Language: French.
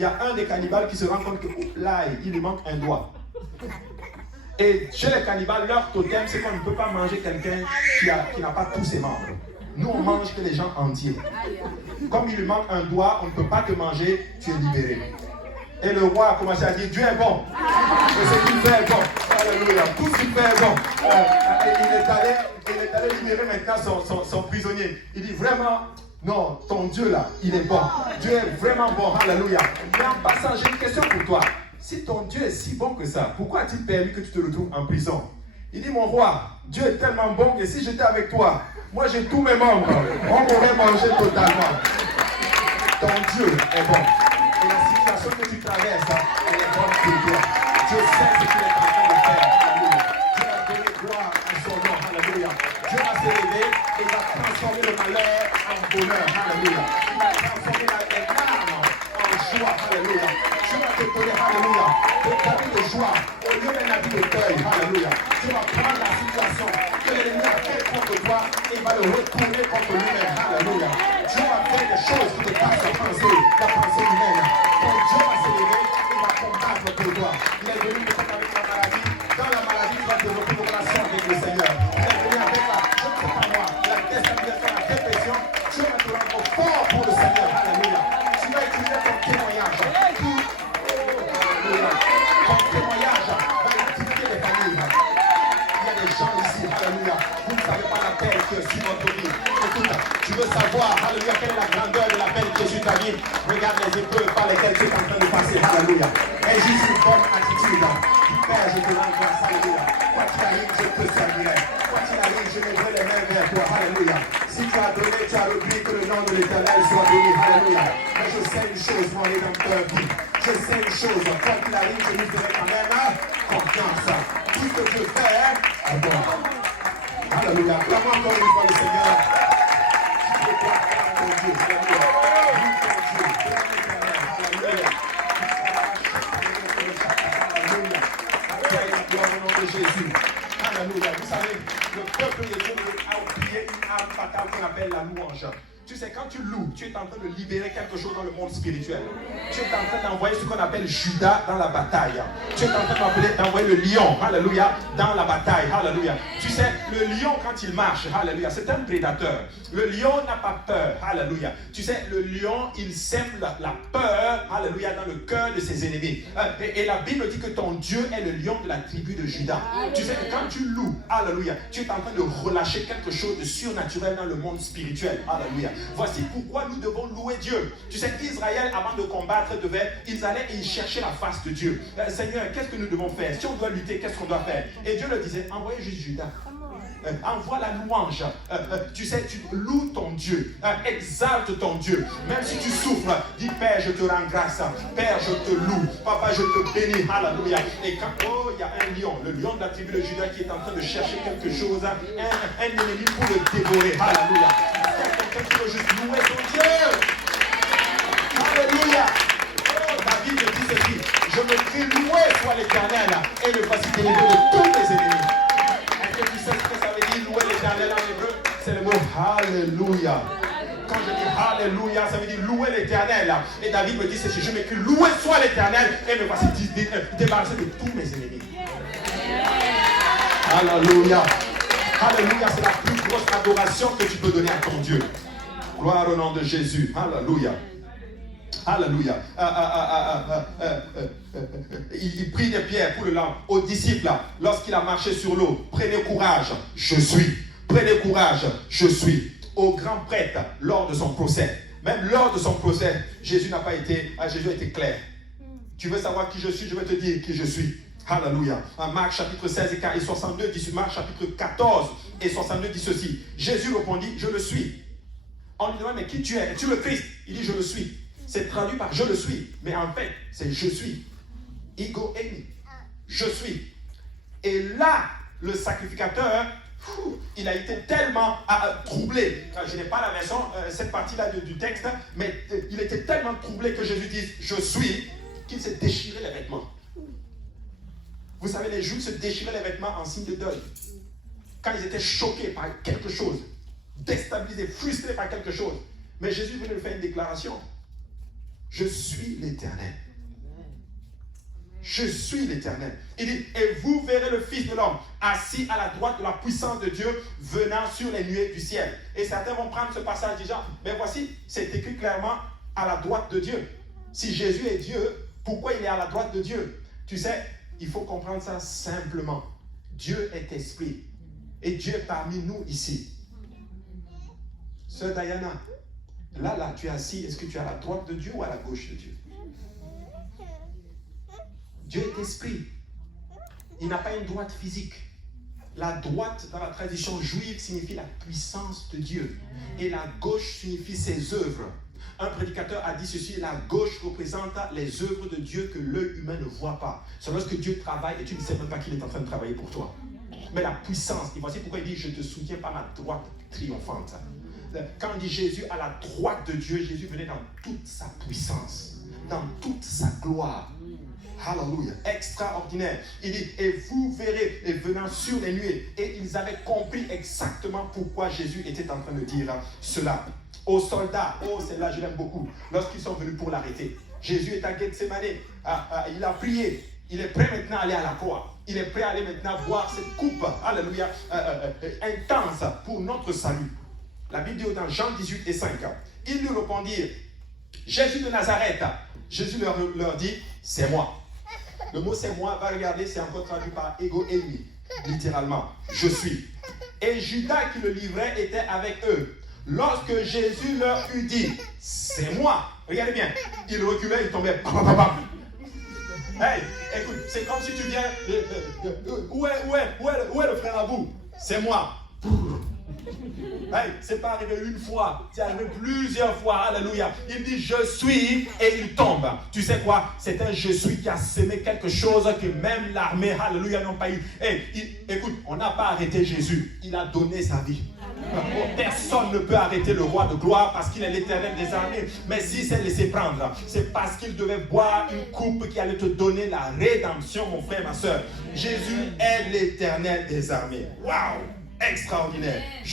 il y a un des cannibales qui se rend compte que là, il lui manque un doigt. Et chez les cannibales, leur totem, c'est qu'on ne peut pas manger quelqu'un qui n'a pas tous ses membres. Nous, on mange que les gens entiers. Comme il lui manque un doigt, on ne peut pas te manger, tu es libéré. Et le roi a commencé à dire, Dieu est bon. Et ce qu'il fait est bon. Alléluia. Tout ce qu'il fait est bon. Il est allé libérer maintenant son prisonnier. Il dit vraiment, non, ton Dieu là, il est bon. Dieu est vraiment bon. Alléluia. Mais en passant, j'ai une question pour toi. Si ton Dieu est si bon que ça, pourquoi a-t-il permis que tu te retrouves en prison? Il dit, mon roi, Dieu est tellement bon que si j'étais avec toi, moi j'ai tous mes membres. On m'aurait mangé totalement. Ton Dieu est bon. Et la situation que tu traverses, elle est bonne pour toi. Dieu sait ce qu'il est en train de faire. Alléluia. Dieu a donné gloire à son nom. Alléluia. Dieu va s'élever et il va transformer le malheur en bonheur. Alléluia. Il va transformer les larmes en joie. Alléluia. Dieu va te donner, alléluia, des tapis de joie au lieu d'un habit de deuil. Alléluia. Dieu va prendre la situation que l'ennemi a fait contre toi et il va le retourner contre lui-même. Alléluia. Dieu va faire des choses qui dépassent la pensée humaine. Ton Dieu va s'élever et il va combattre pour toi. Il est venu peut-être avec la maladie. Dans la maladie, tu vas développer une relation avec le Seigneur. Il est venu avec la, je ne sais pas moi, la déstabilisation, la dépression. Dieu va te rendre fort pour le Seigneur. Alléluia. Tu vas utiliser ton témoignage. Ton témoignage va activer les familles. Il y a des gens ici, alléluia. Vous ne savez pas la paix que sur votre vie. Écoute, tu veux savoir, alléluia, quelle est la grandeur de la paix que sur ta vie. Regarde les épreuves par lesquelles tu es en train de passer, alléluia. Et juste une bonne attitude. Père, je te rends grâce, alléluia. Quoi qu'il arrive, je te servirai. Quoi qu'il arrive, je lèverai les mains vers toi, alléluia. Si tu as donné, tu as repris, que le nom de l'Éternel soit béni, alléluia. Mais je sais une chose, mon rédempteur dit. Je sais une chose, quoi qu'il arrive, je lui ferai quand même confiance. Tout ce que je fais est bon. Alléluia. Acclame encore une fois le Seigneur. Je crois en ton Dieu. Alléluia. Jésus. Alléluia. Vous savez, le peuple de Dieu a oublié une arme fatale qu'on appelle la louange. Tu sais, quand tu loues, tu es en train de libérer quelque chose dans le monde spirituel. Tu es en train d'envoyer ce qu'on appelle Judas dans la bataille. Tu es en train d'envoyer le lion, alléluia, dans la bataille, alléluia. Tu sais, le lion quand il marche, alléluia, c'est un prédateur. Le lion n'a pas peur, alléluia. Tu sais, le lion, il sème la peur, alléluia, dans le cœur de ses ennemis. Et la Bible dit que ton Dieu est le lion de la tribu de Judas. Tu sais que quand tu loues, alléluia, tu es en train de relâcher quelque chose de surnaturel dans le monde spirituel, alléluia. Voici pourquoi nous devons louer Dieu. Tu sais, Israël, avant de combattre, ils allaient et ils cherchaient la face de Dieu. Seigneur, qu'est-ce que nous devons faire? Si on doit lutter, qu'est-ce qu'on doit faire? Et Dieu leur disait, envoyez juste Judas. Envoie la louange. Tu sais, tu loues ton Dieu. Exalte ton Dieu. Même si tu souffres, dis Père, je te rends grâce. Père, je te loue. Papa, je te bénis. Alléluia. Et quand il y a un lion, le lion de la tribu de Judas qui est en train de chercher quelque chose, un ennemi pour le dévorer. Alléluia. Quelqu'un qui veut juste louer ton Dieu. Alléluia. David dit ceci. Je me crie loué soit l'Éternel et me voici délivré de tous mes ennemis. Est-ce que tu sais ce que ça veut dire louer l'Éternel en hébreu? C'est le mot Alléluia. Quand je dis Alléluia, ça veut dire louer l'Éternel. Et David me dit ceci. Je me crie loué soit l'Éternel et me voici débarrassé de tous mes ennemis. Alléluia. Alléluia, c'est la plus grosse adoration que tu peux donner à ton Dieu. Gloire au nom de Jésus. Alléluia. Alléluia. Il prit des pierres pour le lampe aux disciples lorsqu'il a marché sur l'eau. Prenez courage, je suis. Prenez courage, je suis. Au grand prêtre, lors de son procès. Même lors de son procès, Jésus a été clair. Tu veux savoir qui je suis, je vais te dire qui je suis. Alléluia. Marc chapitre 16 et 62 dit, Marc chapitre 14 et 62 dit ceci. Jésus répondit, je le suis. On lui demande, mais qui tu es? Es-tu le Christ? Il dit, je le suis. C'est traduit par je le suis. Mais en fait, c'est je suis. Ego emi. Je suis. Et là, le sacrificateur, il a été tellement troublé. Je n'ai pas la version, cette partie-là du texte, mais il était tellement troublé que Jésus dit, je suis, qu'il s'est déchiré les vêtements. Vous savez, les Juifs se déchiraient les vêtements en signe de deuil. Quand ils étaient choqués par quelque chose, déstabilisés, frustrés par quelque chose. Mais Jésus venait de faire une déclaration. Je suis l'Éternel. Je suis l'Éternel. Il dit, et vous verrez le Fils de l'homme assis à la droite de la puissance de Dieu venant sur les nuées du ciel. Et certains vont prendre ce passage disant, mais voici, c'est écrit clairement à la droite de Dieu. Si Jésus est Dieu, pourquoi il est à la droite de Dieu? Tu sais, il faut comprendre ça simplement. Dieu est esprit. Et Dieu est parmi nous ici. Sœur Diana, là, tu es assis. Est-ce que tu es à la droite de Dieu ou à la gauche de Dieu? Dieu est esprit. Il n'a pas une droite physique. La droite, dans la tradition juive, signifie la puissance de Dieu. Et la gauche signifie ses œuvres. Un prédicateur a dit ceci, la gauche représente les œuvres de Dieu que l'œil humain ne voit pas. C'est lorsque Dieu travaille et tu ne sais même pas qu'il est en train de travailler pour toi. Mais la puissance, et voici pourquoi il dit, je te soutiens par ma droite triomphante. Quand on dit Jésus à la droite de Dieu, Jésus venait dans toute sa puissance, dans toute sa gloire. Alléluia, extraordinaire. Il dit, et vous verrez, et venant sur les nuées. Et ils avaient compris exactement pourquoi Jésus était en train de dire cela. Aux soldats, celle-là je l'aime beaucoup, lorsqu'ils sont venus pour l'arrêter. Jésus est à Gethsemane, il a prié. Il est prêt maintenant à aller à la croix. Il est prêt à aller maintenant voir cette coupe, alléluia, intense pour notre salut. La Bible dit dans Jean 18 et 5, ils lui répondirent, Jésus de Nazareth. Jésus leur dit, c'est moi. Le mot c'est moi, va regarder, c'est encore traduit par ego eimi, littéralement, je suis. Et Judas qui le livrait était avec eux. Lorsque Jésus leur eut dit, c'est moi, regardez bien, il reculait, il tombait. Hey, écoute, c'est comme si tu viens, où est le frère Abou? C'est moi. Hey, c'est pas arrivé une fois, c'est arrivé plusieurs fois, alléluia. Il dit je suis et il tombe. Tu sais quoi? C'est un je suis qui a semé quelque chose que même l'armée, alléluia, n'ont pas eu. Hey, écoute, on n'a pas arrêté Jésus, il a donné sa vie. Personne ne peut arrêter le roi de gloire parce qu'il est l'Éternel des armées. Mais s'il s'est laissé prendre, c'est parce qu'il devait boire une coupe qui allait te donner la rédemption, mon frère, ma soeur. Jésus est l'Éternel des armées. Waouh! Extraordinaire.